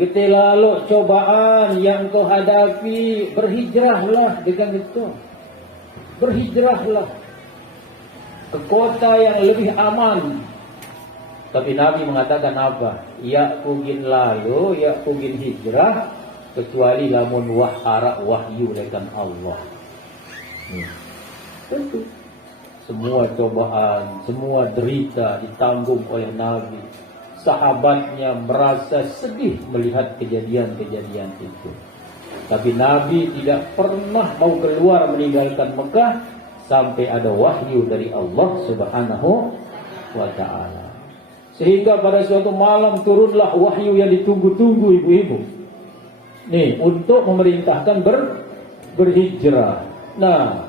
gete lalu cobaan yang kau hadapi, berhijrahlah dengan itu. Berhijrahlah ke kota yang lebih aman. Tapi Nabi mengatakan apa? Ya kugin lalu, ya kugin hijrah, kecuali lamun wahyu dengan Allah. Tentu semua cobaan, semua derita ditanggung oleh Nabi. Sahabatnya merasa sedih melihat kejadian-kejadian itu. Tapi Nabi tidak pernah mau keluar meninggalkan Mekah sampai ada wahyu dari Allah Subhanahu wa ta'ala. Sehingga pada suatu malam turunlah wahyu yang ditunggu-tunggu ibu-ibu. Nih, untuk memerintahkan berhijrah. Nah,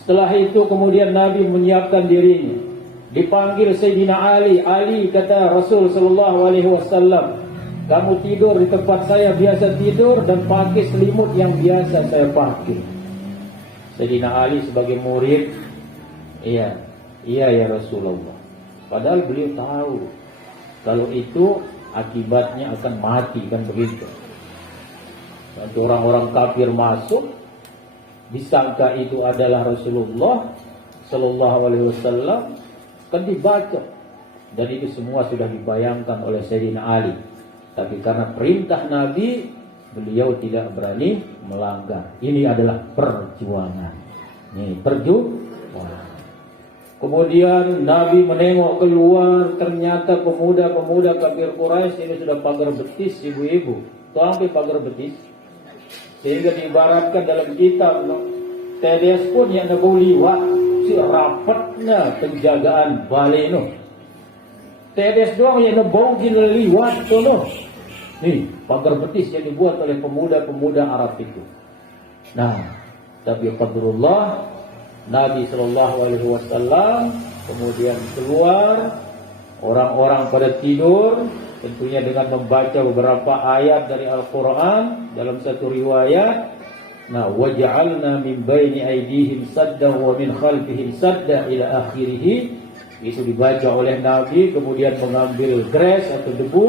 setelah itu kemudian Nabi menyiapkan dirinya. Dipanggil Sayyidina Ali. Ali kata Rasul sallallahu alaihi wasallam, kamu tidur di tempat saya biasa tidur dan pakai selimut yang biasa saya pakai. Sayyidina Ali sebagai murid, iya ya Rasulullah. Padahal beliau tahu kalau itu akibatnya akan mati, kan begitu. Nanti orang-orang kafir masuk, disangka itu adalah Rasulullah sallallahu alaihi wasallam, kan dibaca. Dan itu semua sudah dibayangkan oleh Sayyidina Ali. Tapi karena perintah Nabi, beliau tidak berani melanggar. Ini adalah perjuangan. Nih, perjuangan. Kemudian Nabi menengok keluar, ternyata pemuda-pemuda kafir Quraisy ini sudah pagar betis, ibu-ibu. Sampai pagar betis. Sehingga diibaratkan dalam kitab, tedes pun yang nak liwat, si rapatnya penjagaan balai no. Tedes doang yang nak bau liwat tu no. Nih, pagar betis yang dibuat oleh pemuda-pemuda Arab itu. Nah, tapi qadrullah, Nabi sallallahu alaihi wasallam kemudian keluar, orang-orang pada tidur, tentunya dengan membaca beberapa ayat dari Al-Qur'an dalam satu riwayat. Nah, waja'alna min baini aydihim saddan wa min khalfihim sadda ila akhirih. Itu dibaca oleh Nabi, kemudian mengambil gres atau debu,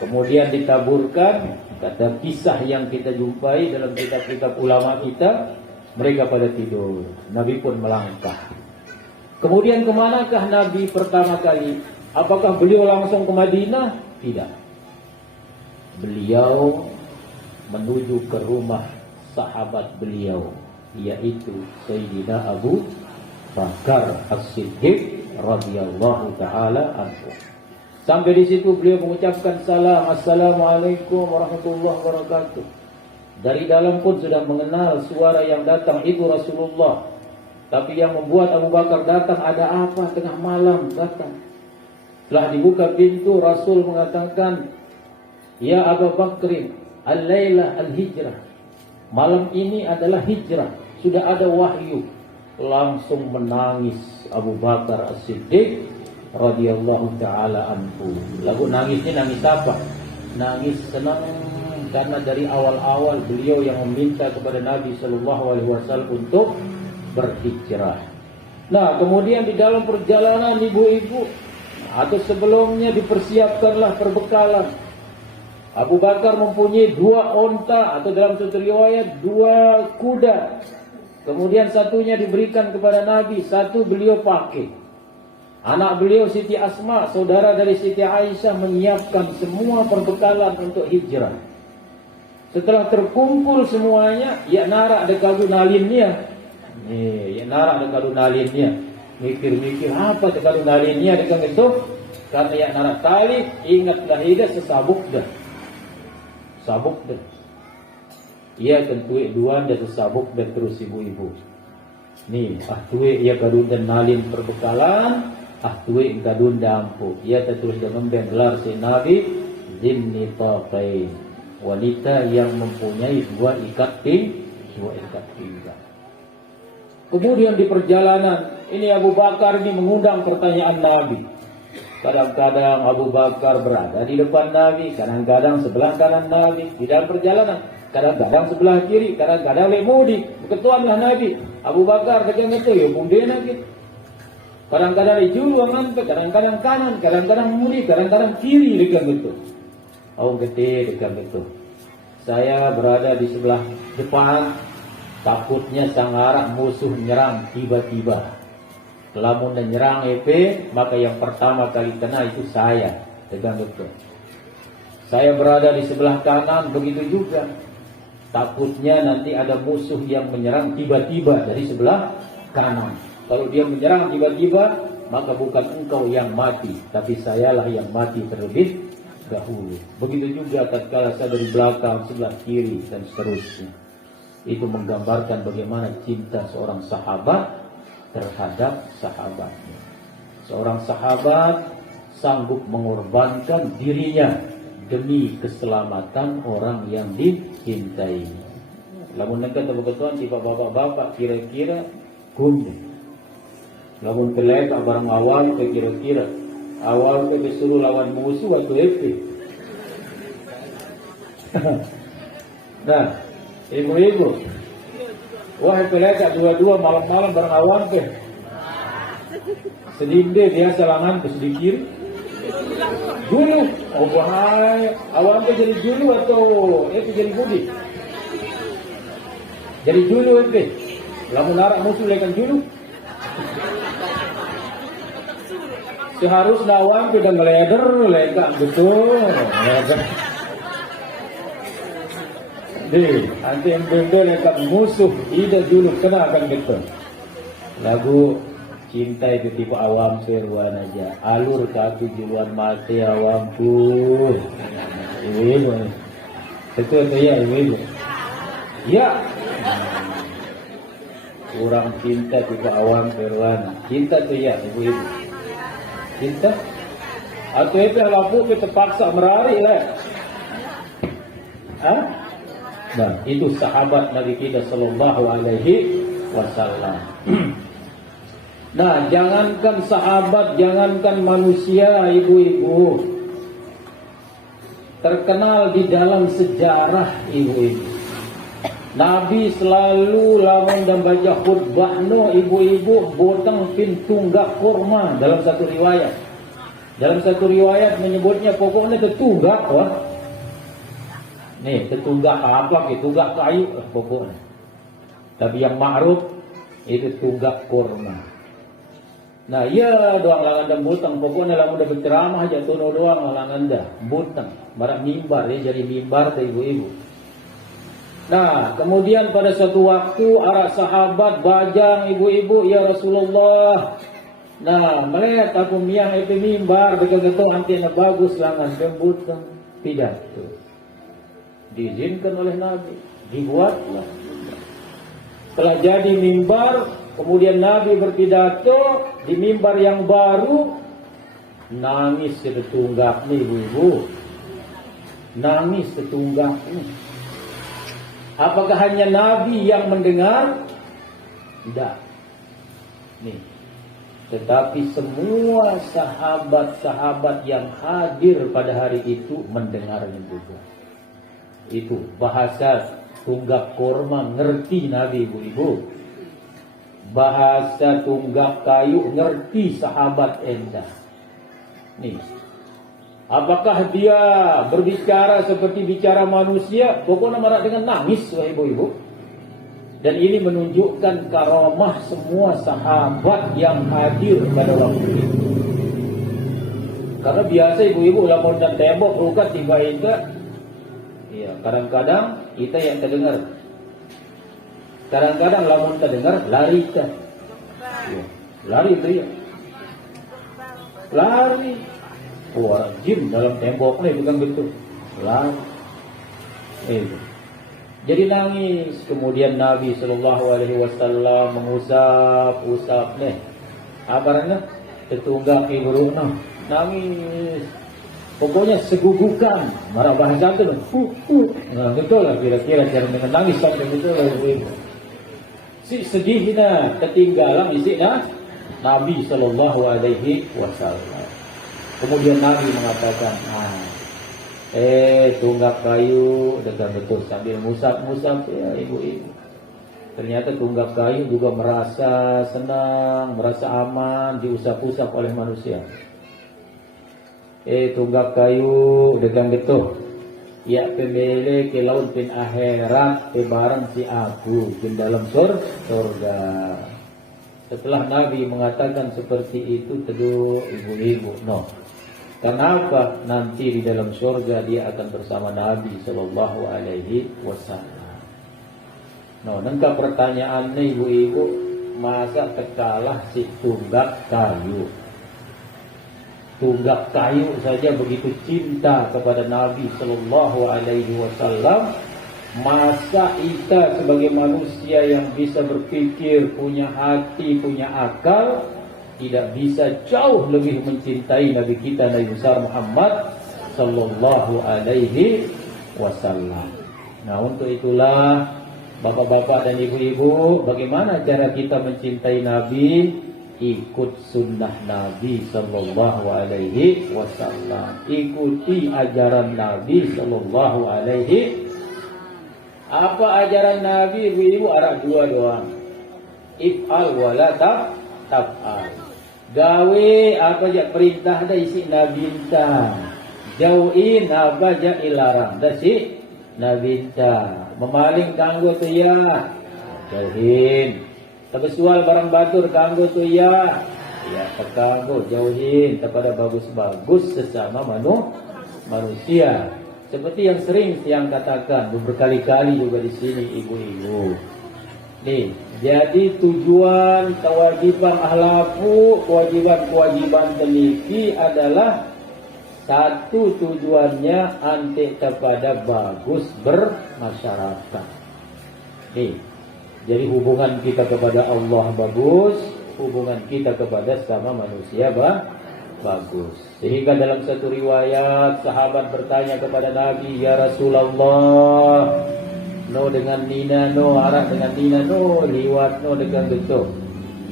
kemudian ditaburkan. Kata kisah yang kita jumpai dalam kitab-kitab ulama kita, mereka pada tidur. Nabi pun melangkah. Kemudian kemanakah Nabi pertama kali? Apakah beliau langsung ke Madinah? Tidak. Beliau menuju ke rumah sahabat beliau, yaitu Sayyidina Abu Bakar As-Siddiq radhiyallahu taala anhu. Sampai di situ beliau mengucapkan salam, assalamualaikum warahmatullahi wabarakatuh. Dari dalam pun sudah mengenal suara yang datang itu Rasulullah. Tapi yang membuat Abu Bakar datang, ada apa tengah malam datang? Setelah dibuka pintu, Rasul mengatakan, ya Abu Bakrin, al-lailah al-hijrah. Malam ini adalah hijrah, sudah ada wahyu. Langsung menangis Abu Bakar As-Siddiq radhiyallahu taala anhu. Lalu nangisnya nangis apa? Nangis senang karena dari awal-awal beliau yang meminta kepada Nabi sallallahu alaihi wasallam untuk berhijrah. Nah, kemudian di dalam perjalanan ibu-ibu atau sebelumnya dipersiapkanlah perbekalan. Abu Bakar mempunyai 2 onta atau dalam satu riwayat 2 kuda. Kemudian satunya diberikan kepada Nabi, satu beliau pakai. Anak beliau Siti Asma, saudara dari Siti Aisyah, menyiapkan semua perbekalan untuk hijrah. Setelah terkumpul semuanya, ya narak de kadu nalinnya. Ya narak de kadu nalinnya. Mikir-mikir apa de kadu nalinnya dengan itu? Karena ya narak tali, ingatlah hidah sesabuk dah. Sabuk dah. Ia tentu duan dan sesabuk dan terus ibu-ibu. Nih, tuwe ia kadu dan nalin perbekalan. tuwe kadun dampu. Ia tertulis dalam gelar si Nabi Zinnitaqain, wanita yang mempunyai dua ikat pinggang. Kemudian di perjalanan ini Abu Bakar ini mengundang pertanyaan Nabi. Kadang-kadang Abu Bakar berada di depan Nabi, kadang-kadang sebelah kanan Nabi di dalam perjalanan, kadang-kadang sebelah kiri, kadang-kadang lemudi. Ketuanlah Nabi. Abu Bakar ketika itu ya mudi lagi. Kadang-kadang di juru kadang-kadang kanan, kadang-kadang mudi, kadang-kadang kiri dekat itu. Gede dekat itu. Saya berada di sebelah depan, takutnya sang Arab musuh menyerang tiba-tiba. Lamun menyerang maka yang pertama kali kena itu saya. Tegang betul. Saya berada di sebelah kanan, begitu juga. Takutnya nanti ada musuh yang menyerang tiba-tiba dari sebelah kanan. Kalau dia menyerang tiba-tiba, maka bukan engkau yang mati, tapi sayalah yang mati terlebih dahulu. Begitu juga tatkala saya dari belakang, sebelah kiri, dan seterusnya. Itu menggambarkan bagaimana cinta seorang sahabat terhadap sahabatnya. Seorang sahabat sanggup mengorbankan dirinya demi keselamatan orang yang dicintai. Lamun nengka kebetulan tiba bapak-bapak kira-kira kunjung. Lamun peleka barang awal ke kira-kira awal ke disuruh lawan musuh waktu Nah, ibu-ibu, wah peleka dua-dua malam-malam barang awal ke sedinde dia selangan ke sedih kiri. Dulu, bahaya. Awal ke jadi dulu atau jadi budi? Jadi dulu lamun narak musuh lekan dulu. Seharusnya awal ke dan ngeleder lekan betul. Nanti yang benda lekan musuh ida dulu kena akan betul. Lagu cinta itu tipe awam seruan aja. Alur kaki juluan mati awamku. Ibu-ibu. Betul tu ya ibu-ibu. Ya. Kurang cinta tipe awam seruan. Cinta tu ya ibu-ibu. Cinta. Atau itu lapu kita paksa merari lah. Nah, itu sahabat Nabi kita sallallahu alaihi wasallam. Nah, jangankan sahabat, jangankan manusia, ibu-ibu. Terkenal di dalam sejarah ibu-ibu. Nabi selalu lawan dan baca khutbah ibu-ibu botang pintunggak kurma dalam satu riwayat. Dalam satu riwayat menyebutnya pokoknya tetunggak wah. Nih, tetunggak apa? Tetunggak kayu pokoknya. Tapi yang ma'ruf itu tunggak kurma. Nah, ya doang langanda butang pokoknya lamun udah berceramah aja tuno doang langanda butang, marak mimbar ya jadi mimbar ke ibu-ibu. Nah, kemudian pada suatu waktu arah sahabat bajang ibu-ibu, ya Rasulullah. Nah, melihat aku miang itu mimbar betul-betul antinya bagus langan butang pidato. Diizinkan oleh Nabi, dibuatlah. Telah jadi mimbar, kemudian Nabi berpidato di mimbar yang baru, nangis setunggak nih ibu-ibu, nangis setunggak nih. Apakah hanya Nabi yang mendengar? Tidak. Nih, tetapi semua sahabat-sahabat yang hadir pada hari itu mendengarnya juga. Itu bahasa tunggak kurma ngerti Nabi ibu-ibu. Bahasa tunggak kayu ngerti sahabat enda. Nih. Apakah dia berbicara seperti bicara manusia? Pokoknya marah dengan nangis ibu-ibu. Dan ini menunjukkan karamah semua sahabat yang hadir pada waktu itu. Karena biasa ibu-ibu lapor dan tembok rukat tiba itu. Ya, kadang-kadang kita yang terdengar. Kadang-kadang lamun terdengar lari kan. Ya, lari dia. Lari. Orang jin dalam tembok nih bukan betul. Lari. Jadi nangis. Kemudian Nabi sallallahu alaihi wasallam mengusap nih. Abarnya Tetunggak ibu nangis. Pokoknya segugukan, marah bahasa itu, nah, betul lah kira-kira cara menangis sampai betul lah ibu. Si sedihnya ketinggalan isinya Nabi Shallallahu Alaihi Wasallam. Kemudian Nabi mengatakan, tunggak kayu dengan betul sambil musab-musab ya ibu-ibu. Ternyata tunggak kayu juga merasa senang, merasa aman diusap-usap oleh manusia. Tunggak kayu dengan betul. Ya pembele ke laut pin akhirat barang si aku di dalam surga. Setelah Nabi mengatakan seperti itu, teduh ibu-ibu, kenapa nanti di dalam surga dia akan bersama Nabi Sallallahu Alaihi Wasallam? Nengka pertanyaannya ibu-ibu, masa terkalah si tunggak kayu? Tunggak kayu saja begitu cinta kepada Nabi Sallallahu Alaihi Wasallam. Masa kita sebagai manusia yang bisa berpikir, punya hati, punya akal, tidak bisa jauh lebih mencintai Nabi kita Nabi besar Muhammad Sallallahu Alaihi Wasallam. Nah, untuk itulah bapak-bapak dan ibu-ibu, bagaimana cara kita mencintai Nabi? Ikut sunnah Nabi Sallallahu Alaihi Wasallam. Ikuti ajaran Nabi Sallallahu Alaihi. Apa ajaran Nabi ibu-ibu? Arah dua doang. If'al wala taf'al. Gawe apa aja perintah dah isi Nabi ta. Jauhin apa aja ilarang dah si Nabi ta. Memaling kanggo tu ya. Jauhin. Terbesual barang batur kanggo tu ya. Ya kanggo jauhin kepada bagus-bagus sesama manusia. Seperti yang sering yang katakan berkali-kali juga di sini ibu-ibu. Nih, jadi tujuan kewajiban ahlaku, kewajiban teliti adalah satu tujuannya anti kepada bagus bermasyarakat. Nih, jadi hubungan kita kepada Allah bagus, hubungan kita kepada sama manusia bagus. Sehingga dalam satu riwayat sahabat bertanya kepada Nabi, ya Rasulullah, dengan nina arah dengan nina liwat dengan betul.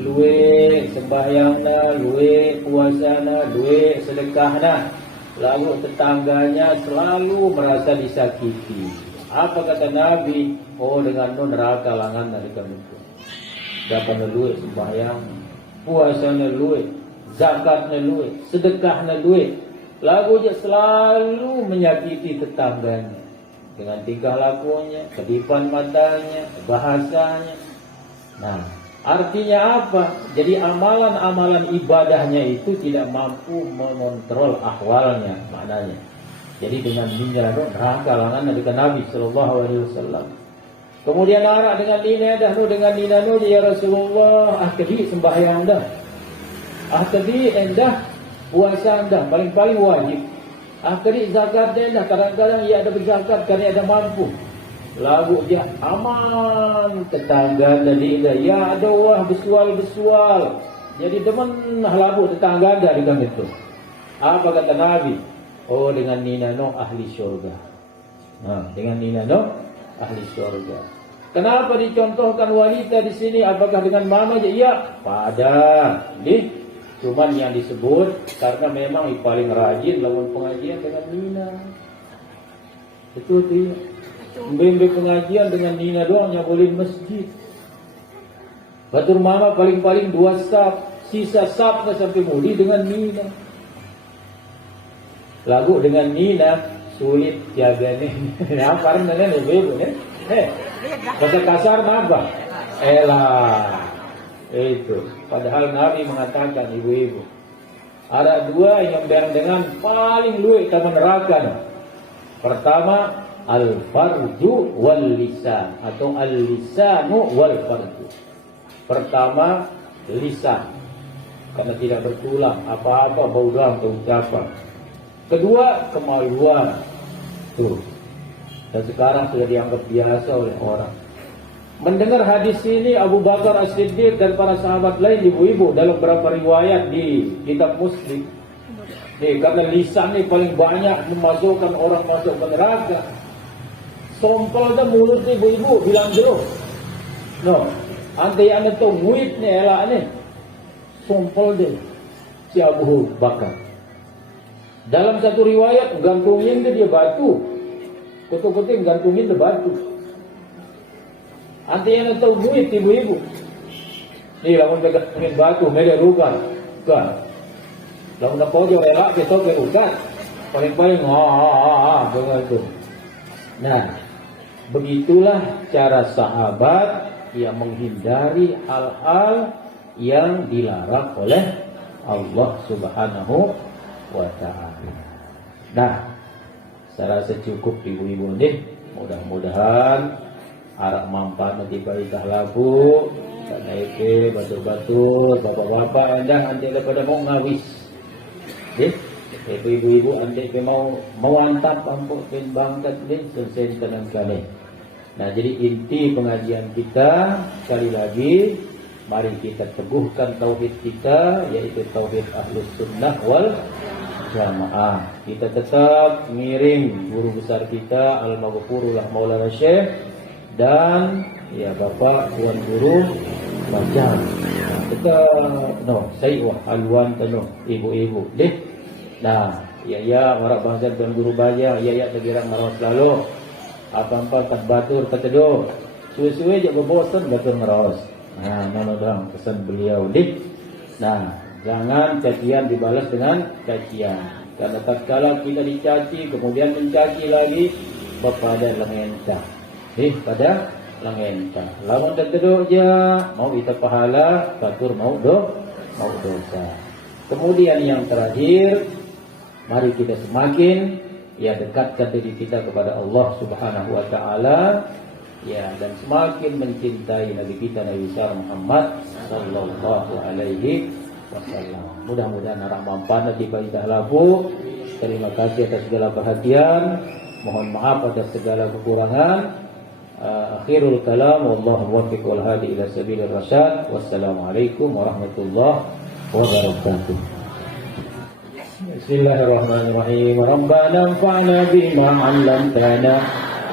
Luwe sembahyangna, luwe puasana, luwe sedekahna. Lalu tetangganya selalu merasa disakiti. Apa kata Nabi? Dengan neraka langan dari kamu. Dapat luwe sembahyang, puasana luwe, zakatnya luwe, sedekahnya luwe. Lalu dia selalu menyakiti tetangganya dengan tingkah lakunya, kedipan matanya, bahasanya. Nah, artinya apa? Jadi amalan-amalan ibadahnya itu tidak mampu mengontrol ahwalnya, maknanya. Jadi dengan minyak neraka langan dari Nabi Sallallahu Alaihi Wasallam. Kemudian arah dengan nina ya Rasulullah, kedi sembahyang dah. Kedi endah puasa dah, paling-paling wajib. Kedi zakat dah, kadang-kadang ia ada berzakat karena ada mampu. Lalu dia aman tetangga dari dia, ya ada wah besual. Jadi teman labu tetangga dari kami itu. Apa kata Nabi? Dengan nina ahli syurga. Nah, dengan nina ahli syurga. Kenapa dicontohkan wanita di sini? Apakah dengan mama aja? Iya, pada. Cuman yang disebut karena memang paling rajin lawan pengajian dengan nina. Betul tuh. Membimbing pengajian dengan nina doang yang boleh masjid. Batur mama paling-paling 2 saf, sisa safnya sampai mudi dengan nina. Lagu dengan nina sulit jaganya. Apa dengan ibu nih? Bahasa kasar apa? Elah. Itu. Padahal Nabi mengatakan ibu-ibu, ada 2 yang dengan paling luwih ke neraka. Pertama, al-farju wal lisan atau al-lisanu wal farju. Pertama, lisan. Karena tidak bertulang apa-apa bau dalam ucapan. Kedua, kemaluan. Tuh. Dan sekarang sudah dianggap biasa oleh orang. Mendengar hadis ini Abu Bakar As-Siddiq dan para sahabat lain, ibu-ibu, dalam beberapa riwayat di kitab Muslim. Karena lisan ini paling banyak memasukkan orang masuk ke neraka. Sompel dah mulut ni ibu-ibu bilang dulu. No, antai anda tu muit ni elak ni. Sompel dia si Abu Bakar. Dalam satu riwayat gantungin dia batu. Kotor-kotor gantungin dia batu. Antai anda tu muit ibu-ibu. Ni lawan gantungin batu, mereka rugan. Kan. Lawan nak pojok elak kita ke rugan. Paling-paling begitu. Nah, begitulah cara sahabat yang menghindari hal-hal yang dilarang oleh Allah Subhanahu wa ta'ala. Nah, saya rasa cukup ibu-ibu ni. Mudah-mudahan harap mampan nanti baikah labu, tak naik batu-batu, bapak-bapak anda nanti daripada mau ngawis. Ibu-ibu anda mau antap ampuk bin bangkat ni selesai tenang kali. Nah, jadi inti pengajian kita sekali lagi, mari kita teguhkan tauhid kita, yaitu tauhid Ahlus Sunnah wal Jamaah. Kita tetap ngiring guru besar kita Al-Maghfurullah Maulana Syekh dan ya Bapak Tuan Guru Bajang. Tetap saya haluan tano ibu-ibu deh. Nah, ya marah bangsa Tuan Guru Bajang, ya tegirang marah selalu. Apa-apa tak batur ketedo. Suwe-suwe je berbosan batur meros. Nah, nama dong pesan beliau deh. Nah, jangan cacian dibalas dengan cacian. Karena tatkala kita dicaci kemudian mencaci lagi kepada lengenta. Pada lengenta. Lawan ketedo je mau kita pahala, batur mau dosa. Kemudian yang terakhir, mari kita semakin dekatkan diri kita kepada Allah Subhanahu wa ta'ala, dan semakin mencintai Nabi kita Nabi besar Muhammad sallallahu alaihi wasallam. Mudah-mudahan arah mampan nanti baidah labu. Terima kasih atas segala perhatian. Mohon maaf atas segala kekurangan. Akhirul kalam, wallahu muwaffiq wal hadi ila sabilir rasyad. Wassalamualaikum warahmatullahi wabarakatuh. Bismillahirrahmanirrahim. Rabbana anfa'na bima 'allamtana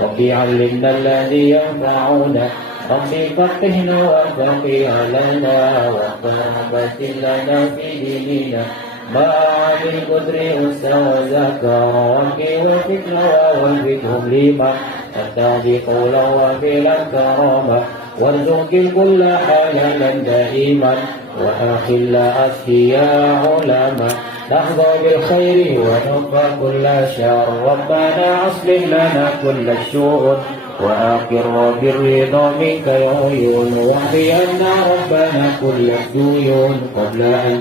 Rabbi 'allimna alladhi yanfa'una Rabbi faqihna wa faqih 'alaina wa qurbatin lana fi dinina ma'al qudri ustazaka Rabbi wa fitna wa fithum lima tattabiqu wa filan karama warzuqil kulla halalan da'iman wa akhilla asfiya ulama نحظى بالخير ونقى كل شر ربنا أصلح لنا كل الشؤون وآخر بالرضا منك يعيون واحفظ عنا ربنا كل الديون قبل أن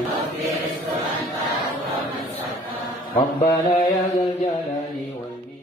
ربنا يا ذا الجلال والإكرام